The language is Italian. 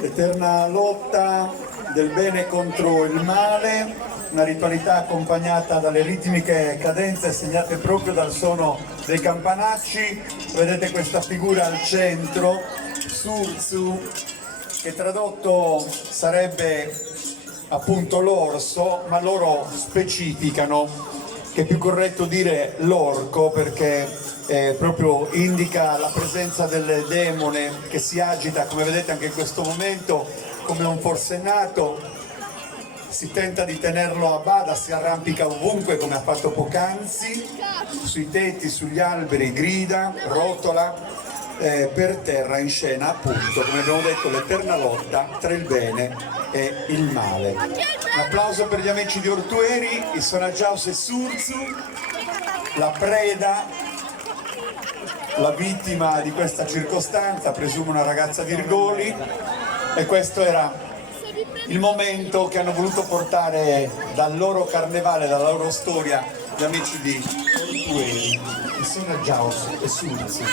Eterna lotta del bene contro il male, una ritualità accompagnata dalle ritmiche cadenze segnate proprio dal suono dei campanacci. Vedete questa figura al centro, Surzu, che tradotto sarebbe appunto l'orso, ma loro specificano che è più corretto dire l'orco, perché proprio indica la presenza del demone che si agita, come vedete anche in questo momento, come un forsennato. Si tenta di tenerlo a bada, si arrampica ovunque come ha fatto poc'anzi, sui tetti, sugli alberi, grida, rotola, per terra in scena appunto, come abbiamo detto, l'eterna lotta tra il bene e il male. Un applauso per gli amici di Ortueri, i Sonaggiaos e Surzu, la preda, la vittima di questa circostanza, presumo una ragazza di Irgoli, e questo era il momento che hanno voluto portare dal loro carnevale, dalla loro storia, gli amici di Ortueri, i Sonaggiaos e Surzu.